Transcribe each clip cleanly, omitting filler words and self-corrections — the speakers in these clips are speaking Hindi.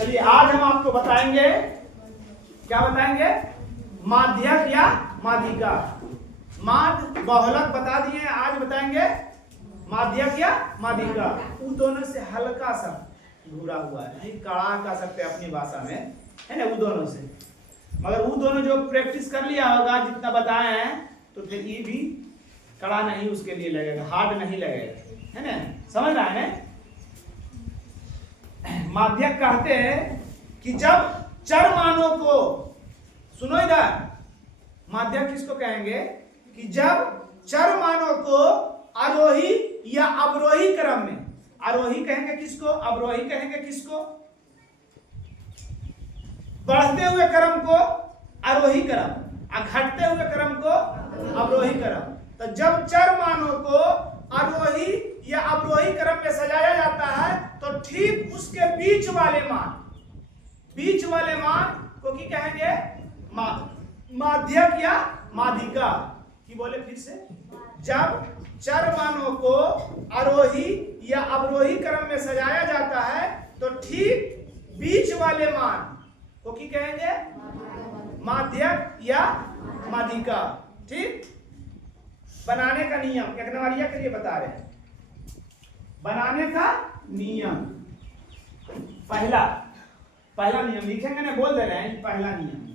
चलिए आज हम आपको बताएंगे, क्या बताएंगे? माध्यक या माध्यिका। माध्य बहुलक बता दिए, आज बताएंगे माध्यक या माध्यिका। उन दोनों से हल्का सा घुरा हुआ है, नहीं कड़ा कह सकते अपनी भाषा में, है ना? वो दोनों से, मगर वो दोनों जो प्रैक्टिस कर लिया होगा जितना बताए हैं, तो फिर ये भी कड़ा नहीं उसके लिए लगेगा, हार्ड नहीं लगेगा, है ना? समझ रहा है? माध्यक कहते हैं कि जब चर मानों को, सुनो इधर, माध्यक किसको कहेंगे? कि जब चर मानों को आरोही या अवरोही क्रम में, आरोही कहेंगे किसको, अवरोही कहेंगे किसको? बढ़ते हुए क्रम को आरोही क्रम और घटते हुए क्रम को अवरोही क्रम। तो जब चर मानों को आरोही या अवरोही क्रम में सजाया जाता है, तो ठीक उसके बीच वाले मान को की कहेंगे? माध्यक या माध्यिका। की बोले फिर से? जब चर मानों को आरोही या अवरोही क्रम में सजाया जाता है, तो ठीक बीच वाले मान को की कहेंगे? माध्यक या माध्यिका। ठीक? बनाने का नियम एक नंबरिया के लिए बता रहे हैं। बनाने का नियम, पहला नियम लिखेंगे ना, बोल दे रहे हैं पहला नियम।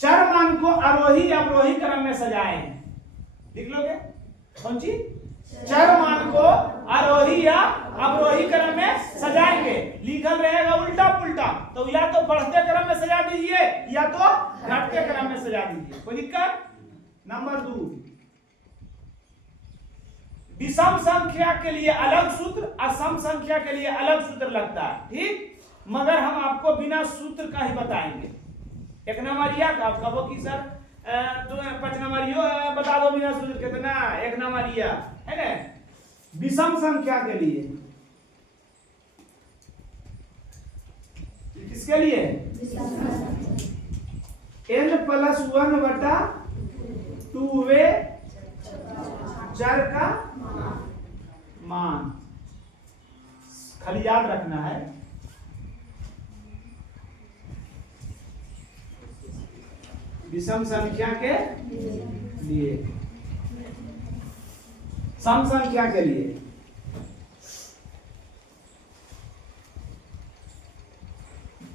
चर मान को आरोही या अवरोही क्रम में सजाएं। लिख लोगे? कौन सी? चर मान को आरोही या अवरोही क्रम में सजाएंगे। लिखल रहेगा उल्टा पुल्टा, तो या तो बढ़ते क्रम में सजा दीजिए या तो घटते क्रम में सजा दीजिए, कोई दिक्कत? नंबर 2, विषम संख्या के लिए अलग सूत्र, असम संख्या के लिए अलग सूत्र लगता है। ठीक? मगर हम आपको बिना सूत्र का ही बताएंगे। एक नंबरिया का आप कहो कि सर 5 नंबरियो बता दो बिना सूत्र के, तो ना, एक नंबरिया है ना। विषम संख्या के लिए, किसके लिए? n+1/2 वे चर का मान। खाली याद रखना है, विषम संख्या के लिए, सम संख्या के लिए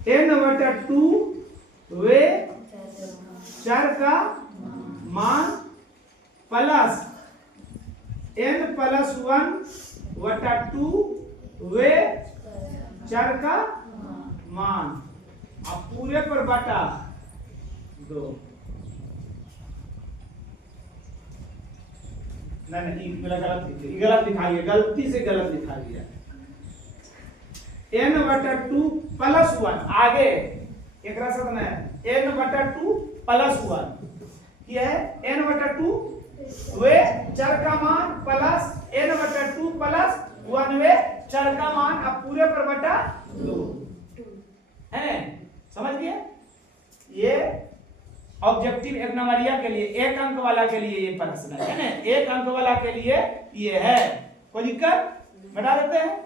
n/2 वे चर का मान प्लस n+1/2 वे चर का मान, अब पूरे पर बटा 2। नहीं, गलत दिखाइए, गलती से गलत दिखा दिया। n/2 + 1 आगे एक रसद में n/2 + 1 क्या है? n/2 वे चर का मान प्लस n/2 + 1 वे चर का मान, अब पूरे पर बटा 2 है। समझ गए? ये ऑब्जेक्टिव एक नंबरिया के लिए, एक अंक वाला के लिए ये प्रश्न है ना, एक अंक वाला के लिए ये है। कोई दिक्कत? बता देते हैं।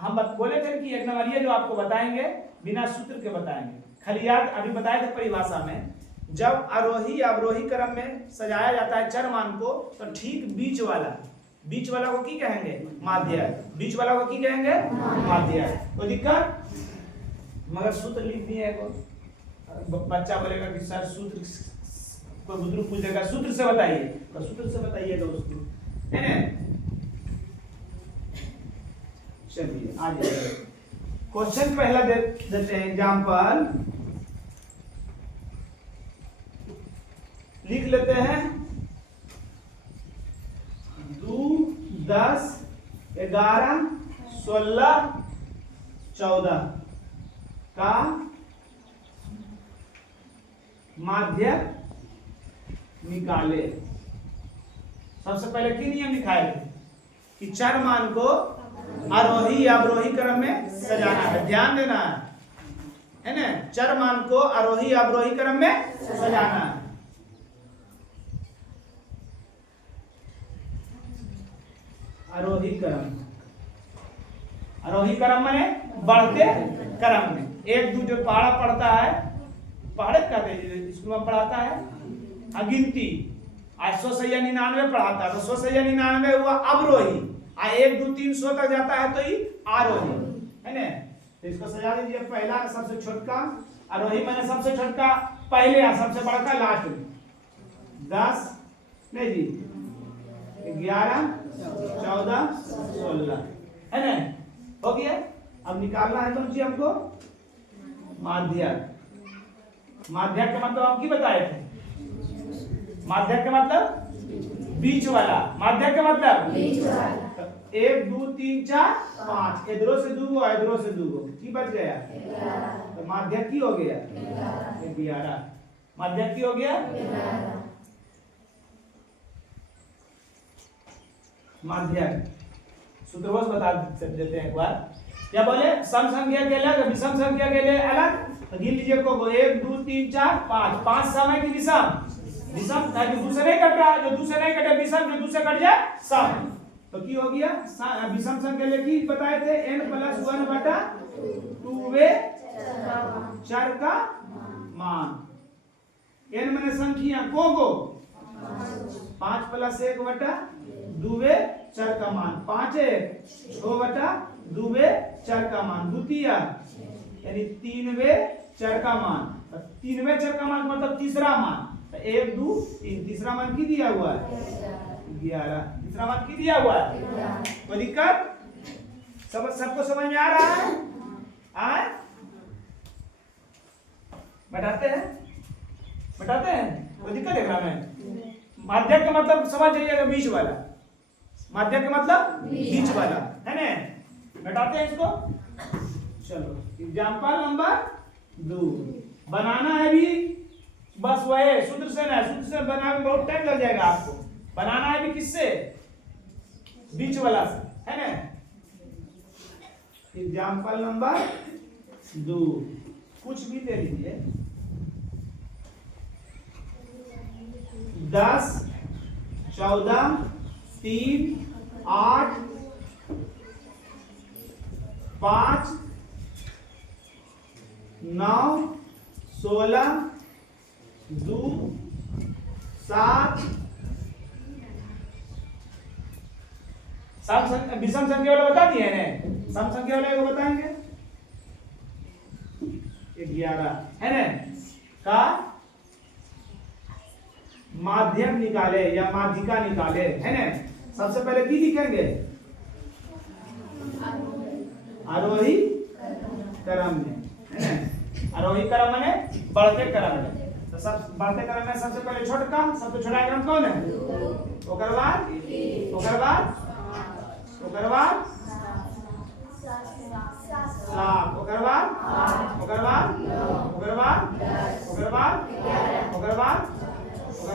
हम बोले थे कि एक नंबरिया जो आपको बताएंगे बिना सूत्र के बताएंगे। खाली याद अभी बताए थे परिभाषा में, जब आरोही या अवरोही क्रम में सजाया जाता है चर मान को, तो ठीक बीच वाला को की कहेंगे? माध्यक। बीच वाला को की कहेंगे? माध्यक। कोई दिक्कत? मगर सूत्र लिख दिए को, बच्चा बोलेगा कि सर सूत्र, कोई बुजुर्ग पूछेगा सूत्र से बताइए, तो सूत्र से बताइएगा उसको, है ना? चलिए आगे क्वेश्चन पहला देते हैं। एग्जाम्पल लिख लेते हैं। 2, 10, 11, 16, 14 का माध्यक निकाले। सबसे पहले की नियम दिखाए थे कि चर मान को आरोही या अवरोही क्रम में सजाना है, ध्यान देना है ना। चर मान को आरोही या अवरोही क्रम में सजाना है। आरोही क्रम आरोही क्रम माने बढ़ते क्रम में। एक दो जो पहाड़ा पढ़ता है, पहाड़े का स्कूल में पढ़ाता है अगिनती, आज 100 से 99 पढ़ाता है, तो 100 से 99 हुआ अवरोही, 1 2 3 100 तक जाता है तो ये आरोही है ना। तो इसको सजा दीजिए। पहला सबसे छोटका आरोही माने सबसे छोटका पहले या सबसे बड़का लास्ट में। 10 नहीं जी 11 14 16 है ना, हो गया। अब निकालना है कौन सी हमको, माध्यक। माध्यक का मतलब हम की बताए थे, माध्यक का मतलब बीच वाला, माध्यक का मतलब बीच वाला। 1 2 3 4 5, इधरों से दूगो इधरों से दूगो, की बच गया 11, तो माध्यक की हो गया 11, माध्यक की हो गया 11। माध्यक सूत्रवश बता देते हैं एक बार, क्या बोले, सम संख्या के अलग विषम संख्या के लिए अलग। तो गिन लीजिए को 1 2 3 4 5, 5 सम है कि विषम, विषम जो दूसरे नहीं कट रहा, जो दूसरे नहीं कटे विषम, जो दूसरे कट जाए सम। तो की हो गया विषम संख्या लेके बताए थे n + 1 बटा 2 चर का मान। n माने संख्या को 5 + 1 बटा 2 चर का मान, 5 6 बटा 2 चर का मान, द्वितीय यानी 3 चर का मान। 3 चर का मान मतलब तीसरा मान, 1 2 3, तीसरा मान की दिया हुआ है 11, तीसरा मान की दिया हुआ है। कोई दिक्कत, सबको समझ में आ रहा है? बैठाते हैं कोई दिक्कत है क्या में? माध्यक का मतलब समझ जाइएगा, बीच वाला, माध्यक का मतलब बीच वाला है ना। बैठाते हैं इसको, चलो एग्जांपल नंबर 2 बनाना है भी, बस वही सूत्र से ना, सूत्र से बनाने में बहुत टाइम लग जाएगा आपको। बनाना है भी किससे, बीच वाला से है ना। एग्जांपल नंबर 2 कुछ भी ले लीजिए, 10 14 3 8 5 9 16 2 7 विषम संख्या वाला बता दिए ना, सम संख्या वाले को बताएंगे 11 है ना का माध्यक निकाले या माध्यिका निकाले है ना। सबसे पहले की लिखेंगे, आरोही क्रम में है ना, आरोही क्रम माने बढ़ते क्रम में। तो सब बढ़ते क्रम में सबसे पहले छोटका, सबसे छोटा क्रम कौन है, ओकर बाद 7, ओकर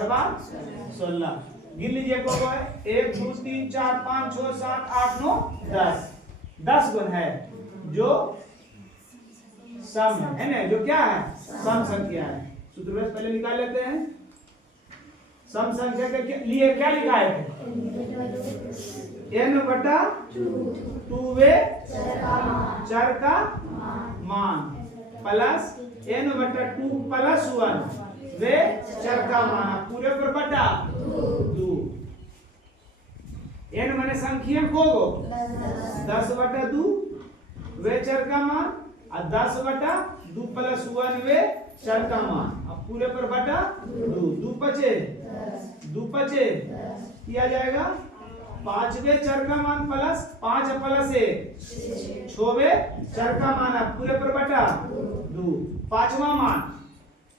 बाद 16। गिन लीजिए को 1 2 3 4 5 6 7 8 9 10, 10 गुण है जो सम है ना, जो क्या है सम संख्या है। सूत्र में पहले निकाल लेते हैं। सम संख्या के लिए क्या लिखा है, n बटा 2 चर का मान प्लस n बटा 2 + 1 वे चर का मान, पूरे पर बटा 2। n माने संख्या को 10 बटा 2 वे चर का मान, और 10 बटा 2 + 1 वे चर का मान, अब पूरे पर बटा 2। 2 पचे किया जाएगा 5वें चर का मान प्लस 5 + 1 6वें चर का मान, पूरे पर बटा 2। पांचवा मान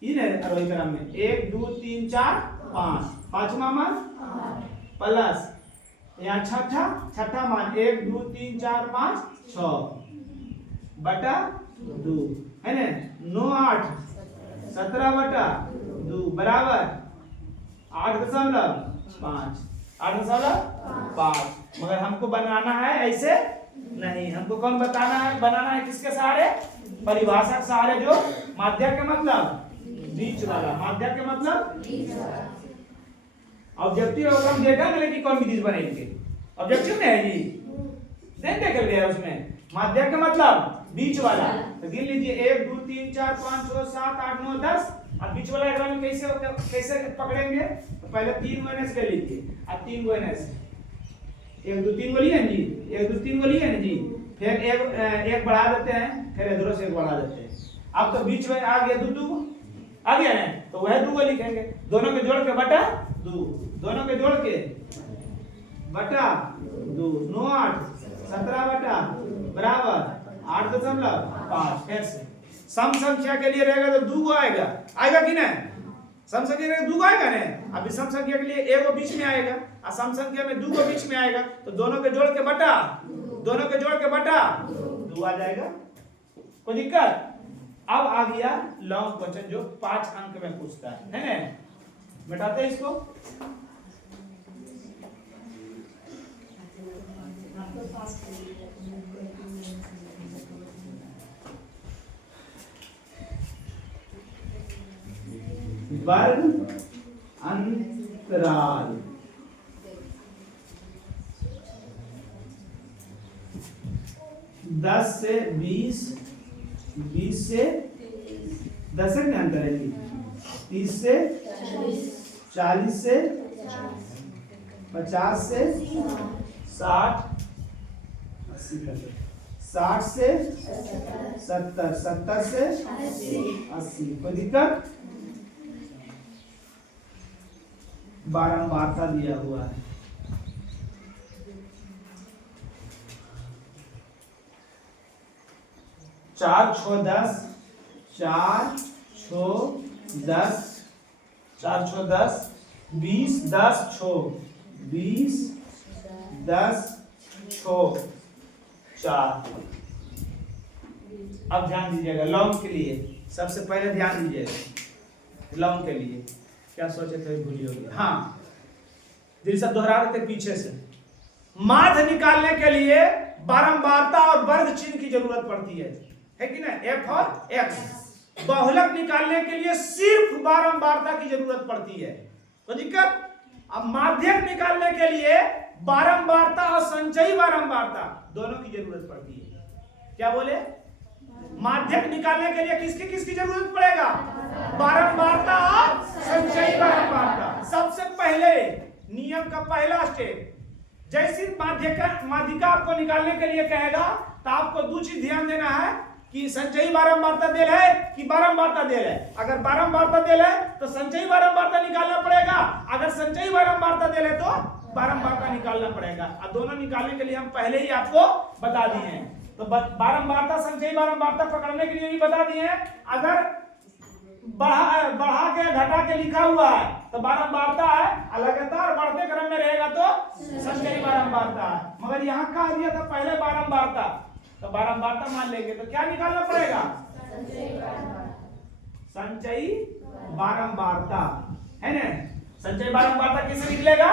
इन है आरोही क्रम में 1 2 3 4 5, पांचवा मान प्लस यहाँ छठा मान 1 2 3 4 5 6 बटा 2 है ना। 9 8 17 बटा 2 बराबर 8.5, 8.5। मगर हमको बनाना है ऐसे नहीं, हमको कौन बताना है, बनाना है किसके सहारे, परिभाषा के सहारे, जो माध्यक के मतलब बीच वाला, माध्यक के मतलब ऑब्जेक्टिव अगर हम देखा मिले कि कौन विधि बनेंगे, ऑब्जेक्टिव में है जी, देख गया उसमें माध्यक का मतलब बीच वाला। तो गिन लीजिए 1 2 3 4 5 6 7 8 9 10। अब बीच वाला एकरा में कैसे पकड़ेंगे? तो पहले 3 माइनस कर लीजिए। अब 3 माइनस 1 2 3 बोलिए ना जी, 1 2 3 बोलिए ना जी। फिर एक बढ़ा देते हैं, फिर इधर से एक बढ़ा देते हैं। अब तो बीच में आ गया 2 2 आ गया ना, तो वह 2 लिखेंगे। दोनों के जोड़ के बटा 2, दोनों के जोड़ के बटा 2, 9 8 17 बटा बराबर 8.5। फिर से सम संख्या के लिए रहेगा तो 2 आएगा, आएगा कि नहीं? सम संख्या के 2 आएगा ना। अभी सम संख्या के लिए 1 बीच में आएगा और सम संख्या में 2 बीच में आएगा, तो दोनों के जोड़ के बटा 2 आ जाएगा। कोई दिक्कत? अब आ गया लॉन्ग क्वेश्चन जो 5 अंक में पूछता है ना। बैठाते हैं इसको। वर्ग अंतराल दस से 20, 20 से 10 में अंतर है जी, 30 से 40 से 50 से 60, 60 से 70, 70 से 80। कोई दिक्कत? बारंबारता दिया हुआ है। चार छो 10, 4 6 10, 4 6 10, 20 10 छो 20 10 छो 4। अब ध्यान दीजिएगा लॉन्ग के लिए, सबसे पहले ध्यान दीजिएगा लॉन्ग के लिए। क्या सोचे थे भूलिए होगी। हाँ, दिल से दोहरा रहे थे पीछे से। माध्य निकालने के लिए बारंबारता और वर्ग चिन्ह की जरूरत पड़ती है कि नहीं? एफ और एक्स। बहुलक निकालने के लिए सिर्फ बारंबारता की जरूरत पड़ती है। तो दिक्कत? अब माध्यक निकालने के लिए बारंबारता और संचयी बारंबारता दोनों की जरूरत पड़ती है। क्या बोले? माध्यक निकालने के लिए किसकी जरूरत पड़ेगा? बारंबारता और संचयी बारंबारता। सबसे पहले नियम का पहला स्टेप, जैसी माध्यिका आपको निकालने के लिए कहेगा तो आपको 2 चीज ध्यान देना है कि संचयी बारंबारता देल है कि बारंबारता देल है। अगर बारंबारता देल है तो संचयी बारंबारता निकालना पड़ेगा, अगर संचयी बारंबारता देल है तो बारंबारता निकालना पड़ेगा। अब दोनों निकालने के लिए हम पहले ही आपको बता दिए हैं। तो बारंबारता संचयी बारंबारता पकड़ने के लिए भी बता दिए हैं। अगर बढ़ा के घटा के लिखा हुआ है तो बारंबारता है, लगातार बढ़ते क्रम में रहेगा तो संचयी बारंबारता है। मगर यहाँ कहा दिया था पहले बारंबारता, तो बारंबारता मान लेंगे तो क्या निकालना पड़ेगा? संचयी बारंबारता है ना। संचयी बारंबारता किसे निकलेगा?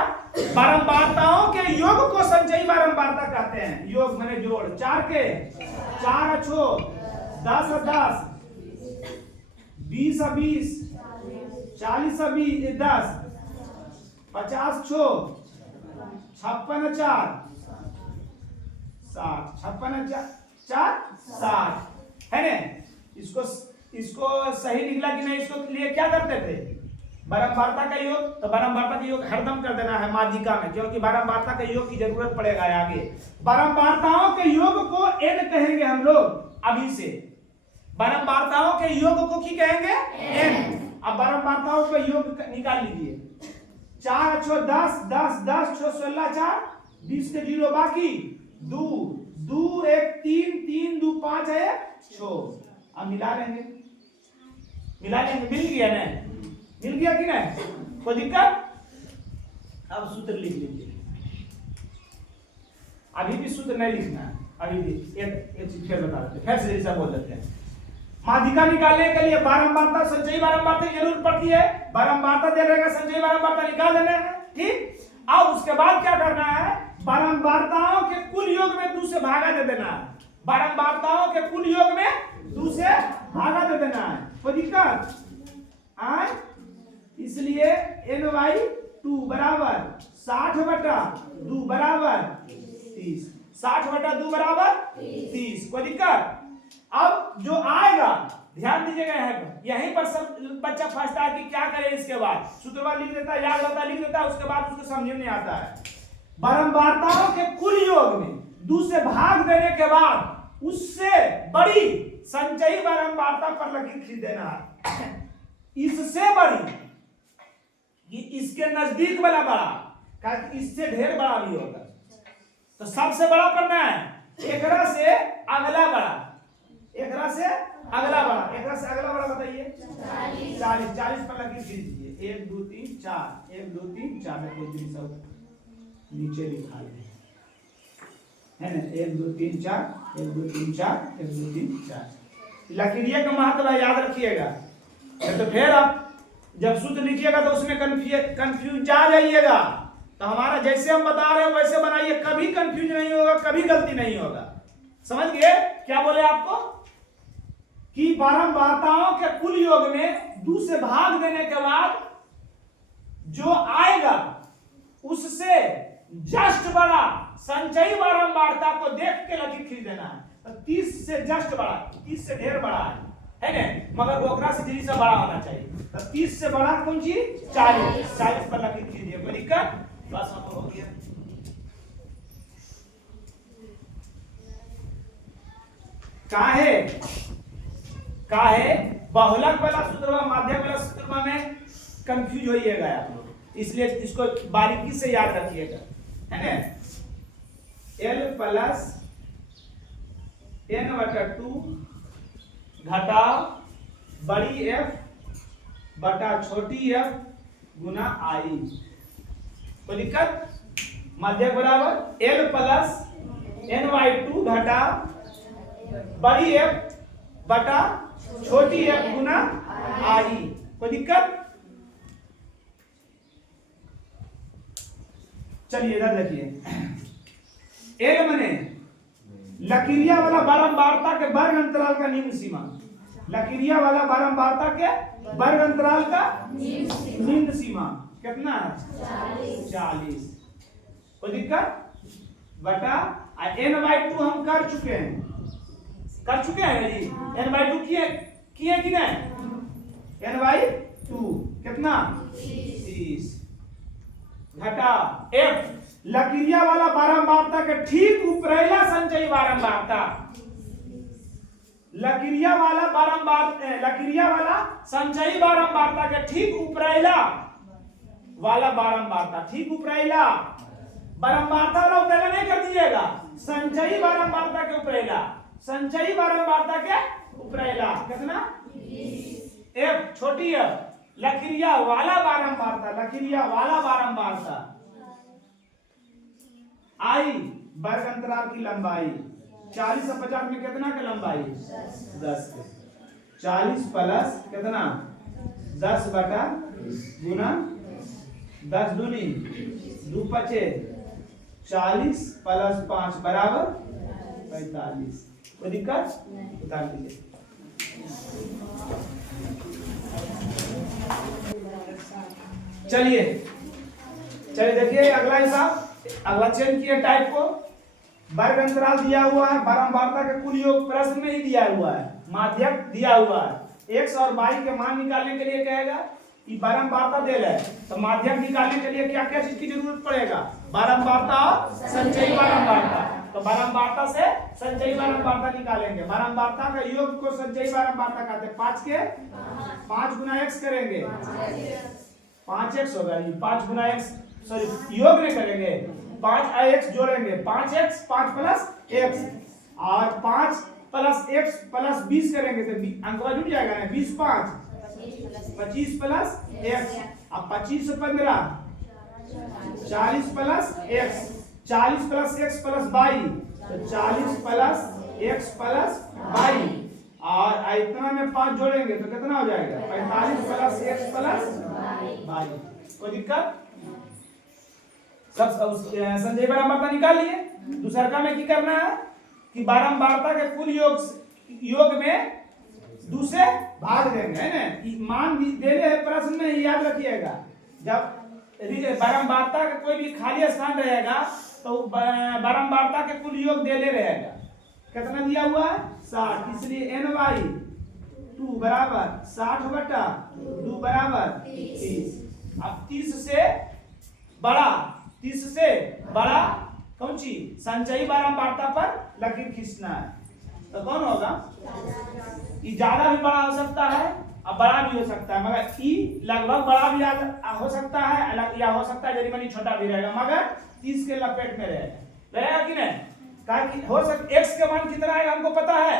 बारंबारताओं के योग को संचयी बारंबारता कहते हैं। योग माने जोड़। 4 के 4 अच्छो 10 10, 20 20, 40 20 10, 50 छो 56 4 60, 56 4 60 है ना। इसको सही निकला कि नहीं? इसको लिए क्या करते थे? बारंबारता का योग, तो बारंबारता का योग हरदम कर देना है माध्यिका में, क्योंकि बारंबारता के योग की जरूरत पड़ेगा आगे। बारंबारताओं के योग को n कहेंगे हम लोग अभी से। बारंबारताओं के योग को की कहेंगे? n। अब बारंबारताओं का योग निकाल लीजिए। 4 अच्छो 10 10 10 छो 16 4, 20 के 0 बाकी 2 2 1 3 3 2 5 है 6। अब मिला लेंगे, मिल गया ना? मिल गया कि नहीं? कोई दिक्कत? अब सूत्र लिख लीजिए। अभी भी सूत्र नहीं लिखना है, अभी भी एक चीज फिर बता देते, फिर से जैसा बोल देते हैं। माध्यिका निकालने के लिए बारंबारता संचयी बारंबारता की जरूरत पड़ती है। बारंबारता दे रहेगा, संचयी बारंबारता निकाल देना है, ठीक। अब उसके बाद क्या करना है? बारंबारताओं के कुल योग में 2 से भागा दे देना है। बारंबारताओं के कुल योग में 2 से भागा दे देना है। कोई दिक्कत? इसलिए ny2 बराबर 60/2 बराबर 30। 60/2 बराबर 30। कोई दिक्कत? अब जो आएगा ध्यान दीजिएगा यहाँ पर, यहीं पर सब बच्चा फंसता है कि क्या करे इसके बाद, सूत्रवाद लिख देता है, याद रहता है, लिख देता है, उसके बाद उसको समझ में नहीं आता है। बारंबारताओं के कुल योग में 2 से भाग देने के बाद उससे बड़ी संचयी बारंबारता पर लकीर खींच देना है। इससे बड़ी, इसके नजदीक वाला बड़ा, क्योंकि इससे ढेर बड़ा भी होगा, तो सबसे बड़ा करना है, एकरा से अगला बड़ा, एकरा से अगला बड़ा, एकरा से अगला बड़ा बताइए 40, 40 पर लकीर खींच दीजिए, 1 2 3 4, 1 2 3 4 में कोई दिन सब नीचे लिखा है ना, 1 2 3 4, 1 2 3 4, 1 2 3 4। लकीरिया का महत्व याद रखिएगा, तो फिर आप जब सूत्र लिखिएगा तो उसमें कंफ्यूज जा जाइएगा। तो हमारा जैसे हम बता रहे हैं वैसे बनाइए, कभी कंफ्यूज नहीं होगा, कभी गलती नहीं होगा। समझ गए क्या बोले आपको? कि बारंबारताओं के कुल योग में 2 से भाग देने के बाद जो आएगा उससे जस्ट बड़ा संचयी बारंबारता को देख के लकीर खींच देना है। तो 30 से जस्ट बड़ा, 30 से ढेर बड़ा है ना, मगर ओकरा से जरी से बड़ा होना चाहिए। तो 30 से बड़ा कौन चीज? 40, 40 पर लकीर खींचिए, कोई दिक्कत? बस आपको हो गया। काहे बहुलक वाला सूत्र व माध्यक वाला सूत्र में कंफ्यूज होइएगा आप लोग, इसलिए इसको बारीकी से याद रखिएगा, है ना। L प्लस n/2 घटा बड़ी F बटा छोटी f गुना I, कोई दिक्कत? माध्यक बराबर L प्लस n/2 घटा बड़ी F बटा छोटी f गुना I, कोई दिक्कत? चलिए इधर देखिए, L मने लकीरिया वाला बारंबारता के वर्ग अंतराल का निम्न सीमा, लकीरिया वाला बारंबारता के वर्ग अंतराल का निम्न सीमा कितना है? 40, कोई दिक्कत? बटा n/2 हम कर चुके हैं जी, n/2 किए कि नहीं? n/2 कितना? 30 घटा f लकीरिया वाला बारंबारता के ठीक उपरेला संचयी बारंबारता, लकीरिया वाला संचयी बारंबारता के ठीक उपरेला वाला बारंबारता, ठीक उपरेला बारंबारता वाला उपरेला नहीं कर दीजिएगा, संचयी बारंबारता के उपरेला, संचयी बारंबारता के उपरेला कितना? f छोटी f लकीरिया वाला बारंबारता, लकीरिया वाला बारंबारता I वर्ग अंतराल की लंबाई 40 से 50 में कितना की लंबाई? 10 के 40 प्लस कितना? 10 बटा गुना 10 दूनी 2 पचे 40 प्लस 5 बराबर 45, कोई दिक्कत? उतार दीजिए। चलिए देखिए अगला हिसाब, अगला चेंज किए टाइप को, वर्ग अंतराल दिया हुआ है, बारंबारता के कुल योग प्रश्न में ही दिया हुआ है, माध्यक दिया हुआ है, x और y के मान निकालने के लिए कहेगा कि बारंबारता दे रहा है, तो माध्यक निकालने के लिए क्या क्या चीज की जरूरत पड़ेगा? बारंबारता और संचयी बारंबारता। तो बारंबारता से संचयी बारंबारता निकालेंगे, बारंबारता का योग को संचयी बारंबारता कहते हैं। 5 के 5 गुना x करेंगे, 5x होगा, 5 गुना x सॉरी योग में करेंगे, 5x जोड़ेंगे, 5x 5 प्लस x और 5 प्लस x प्लस 20 करेंगे तो अंकवा जुड़ जाएगा ना, 20 5 25 प्लस x, अब 25 से 15 40 plus x, 40 plus x plus 22, तो 40 प्लस x प्लस 22 और इतना में 5 जोड़ेंगे तो कितना हो जाएगा? 45 प्लस x प्लस 22, कोई दिक्कत? सब संचयी बारंबारता निकाल लिए। दूसरा में क्या करना है कि बारंबारता के कुल योग में 2 से भाग देंगे, है ना। मान देने हैं प्रश्न में, याद रखिएगा, जब बारंबारता का कोई भी खाली स्थान रहेगा तो बारंबारता के कुल योग देले रहेगा, कितना दिया हुआ है 60, इसलिए एन बाई 2 बराबर 60 बटा 2 बराबर 30। अब 30 से बड़ा कौन सी संचयी बारंबारता पर लकीर खींचना है, तो कौन होगा? ई ज्यादा भी बड़ा हो सकता है और बड़ा भी हो सकता है, मगर ई लगभग बड़ा भी हो सकता है या हो सकता है जरिमानी छोटा भी रहेगा, मगर 30 के लपेट में रहेगा कि नहीं? कहा कि हो सकता x का मान कितना आएगा हमको पता है।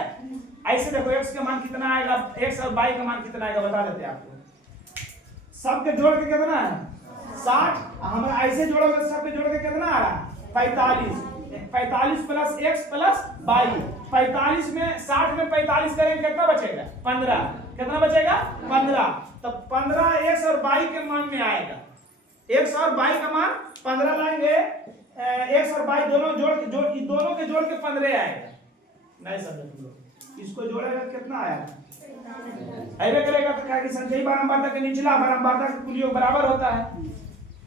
ऐसे देखो x का मान कितना आएगा, x और y का मान कितना आएगा बता देते हैं आपको। सबके जोड़ के कितना है 60, हम ऐसे जोड़ोगे सबके जोड़ के कितना आ रहा है 45 प्लस x प्लस y। 45 में 60 में 45 करेंगे कितना बचेगा 15, कितना बचेगा 15। तो 15 x और y के मान में आएगा, x और y का मान 15 लाएंगे, x और y दोनों दोनों के जोड़ के 15 आएगा। नहीं समझे तुम लोग, इसको जोड़ेगा कितना आएगा ऐसे करेगा तो क्या कि संचयी बारंबारता के निचला बारंबारता का कुल योग बराबर होता है,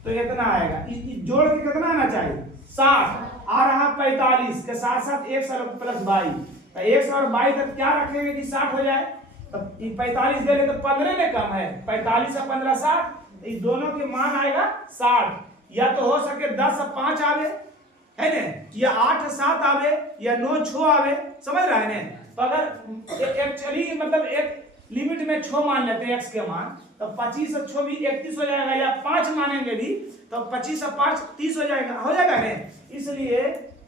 तो इतना आएगा। जोड़ के कितना आना चाहिए 60 आ रहा 45 के साथ साथ x और प्लस y, तो x और y तक क्या रखेंगे कि 60 हो जाए, तो 45 दे ले तो 15 में कम है, 45 और 15 60, इस दोनों के मान आएगा 60। या तो हो सके 10 और 5 आवे है ने, या 8 और 7 आवे, या 9 6 आवे, समझ रहा है ने। तो अगर एक्चुअली मतलब एक लिमिट में 6 मान लेते हैं x के मान, तो 25 और 6 भी 31 हो जाएगा, या 5 मानेंगे भी तो 25 और 5 30 हो जाएगा ने। इसलिए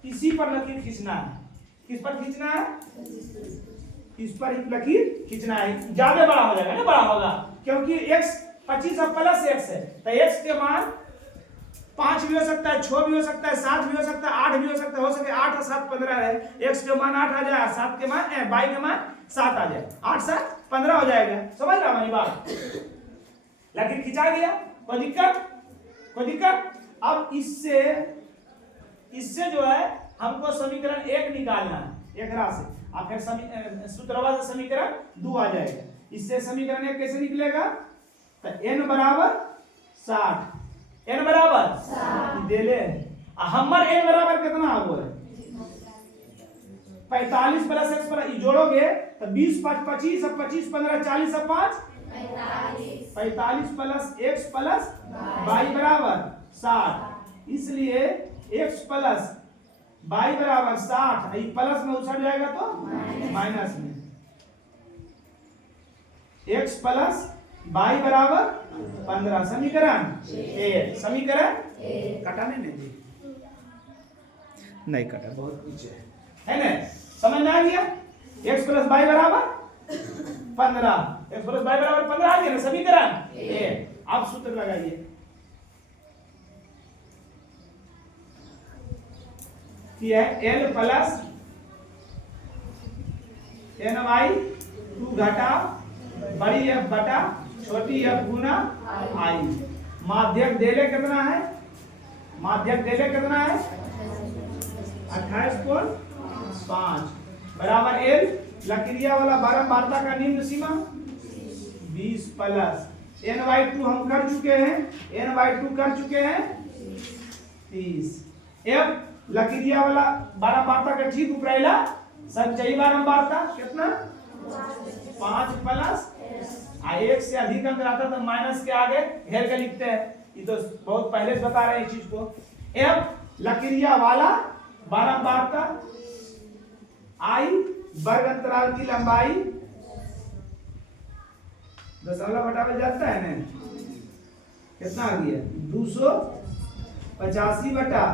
इसी पर लकीर खींचना है। किस पर खींचना है? इस पर लकीर खींचना है, ज्यादा बड़ा हो जाएगा ना, बड़ा होगा क्योंकि x 25 और प्लस x है, तो x के मान 5 भी हो सकता है, 6 भी हो सकता है, 7 भी हो सकता है, 8 भी हो सकता है, हो सके 8 और 7 15 है, x के मान 8 आ जाए, 7 के मान y के मान 7 आ जाए, 8 7 15 हो जाएगा। समझ रहा हमारी बात? लकीर खिंचा गया, कोई दिक्कत? अब इससे जो है हमको समीकरण 1 निकालना है, एक राशि आखिर सूत्रवाद समीकरण 2 आ जाएगा। इससे समीकरण 1 कैसे निकलेगा? तो n बराबर 60, n बराबर 60 दे ले, हमर n बराबर कितना हो गया 45 प्लस x पर जोड़ोगे तो 20 5 25 और 25 15 40 और 5 45 प्लस x प्लस y बराबर 60, इसलिए x प्लस y बराबर 60, ये प्लस में उछल जाएगा तो माइनस में, x प्लस y बराबर 15। समीकरण 1 कटा नहीं कटा, बहुत पीछे है ना, समझ में आ गया? x प्लस y बराबर 15, x प्लस y बराबर 15 आ गया ना समीकरण 1। अब सूत्र लगाइए, है l प्लस ny 2 घटा बड़ी f बटा छोटी f गुना i। माध्यक देले कितना है 28.5 बराबर l। लकीरिया वाला बारंबारता का निम्न सीमा 20 प्लस n/2 हम कर चुके हैं, 30 f लकीरिया वाला बारंबारता का ठीक उपरेला संचयी बारंबारता कितना 5 प्लस 1 से अधिक अंक आता तो माइनस के आगे घेर के लिखते हैं, ये तो बहुत पहले से बता रहे हैं इस चीज को। f लकीरिया वाला बारंबारता i वर्ग अंतराल की लंबाई दशमलव हटावे जाता है ना, कितना आ गया 285 बटा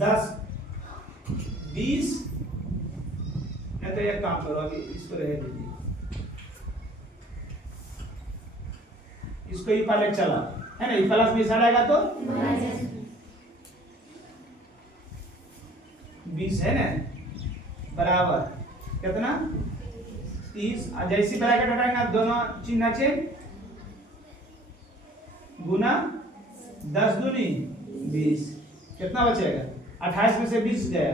10 20। नहीं तो एक काम करो, अभी इसको रह दीजिए, इसको ही पहले चला है ना, प्लस में जाएगा तो 20 है ना, बराबर कितना 30। जैसी ब्रैकेट हटाएंगे दोनों चिन्ह चेंज, गुना 10 दूनी 20, कितना बचेगा 28 में से 20 गया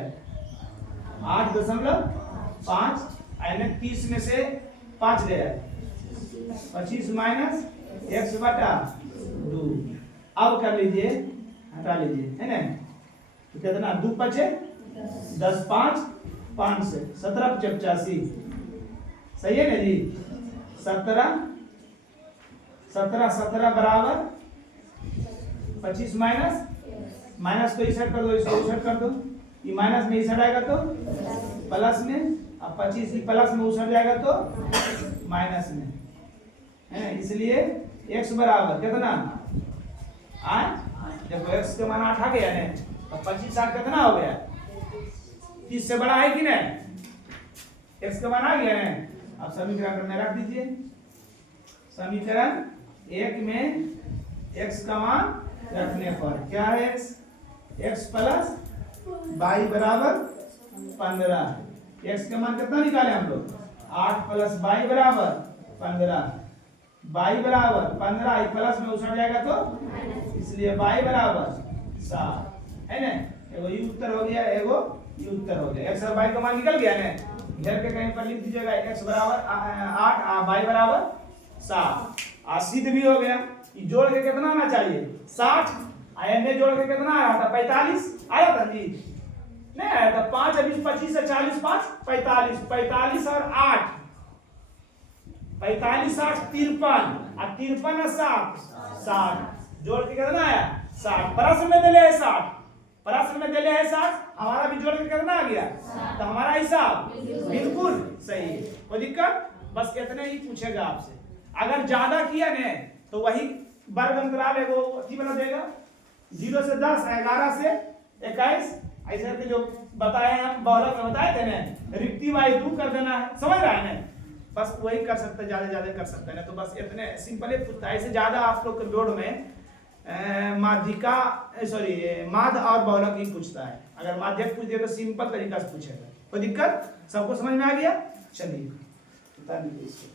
8.5, 30 में से 5 गया 25 माइनस x बटा 2। अब कर लीजिए, हटा लीजिए है ना, तो कितना 2 बचे 10 5 5 से 1785 सही है ना जी। 17 बराबर 25 माइनस को इस साइड कर दो, इसको उस साइड कर दो, ये माइनस में इस साइड आएगा तो प्लस में, अब 25 ही प्लस में उस साइड जाएगा तो माइनस में है, इसलिए x बराबर कितना देखो x का मान 8 आ गया है, तो 25 8 कितना हो गया 30 से बड़ा है कि नहीं, x का मान आ गया है। अब समीकरण में रख दीजिए, समीकरण 1 में x का मान रखने पर क्या है x प्लस y बराबर 15, x का मान कितना निकाले हम लोग 8 प्लस y बराबर 15, y बराबर 15 प्लस में उछड़ जाएगा तो इसलिए y बराबर 7 है ना। एगो ये उत्तर हो गया, एगो ये उत्तर हो गया। x और y का मान निकल गया ना, घेर के कहीं पर लिख दीजिएगा x बराबर 8 y बराबर 7। सिद्ध भी हो गया। ये जोड़ के कितना आना चाहिए 60, ने जोड़ के कितना आया था 45 आया था जी, नहीं आया था 5 अभी 25 से 40 5 45 45 और 8 45 8 53 और 53 और 60 जोड़ के कितना आया 60। प्रश्न में दिले है 60, प्रश्न में दिले है 60, हमारा भी जोड़ के कितना आ गया, तो हमारा हिसाब बिल्कुल सही है। कोई दिक्कत, बस इतने ही पूछेगा आपसे। अगर ज्यादा किया ने तो वही वर्ग अंतराल है वो अथी बना देगा, 0 से 10 11 से 21 ऐसे करके जो बताए हम बहुलक में बताए थे ना, रिक्ति वाई दूर कर देना है, समझ रहा है ना, बस वही कर सकते हैं, ज्यादा कर सकते हैं ना। तो बस इतने सिंपल ही पूछता है, ऐसे ज्यादा आप लोग के बोर्ड में माध्यिका सॉरी माध्य और बहुलक ही पूछता है। अगर माध्यक पूछ दिया तो सिंपल तरीका से पूछेगा। कोई दिक्कत, सबको समझ में आ गया, चलिए बता दीजिए इसको।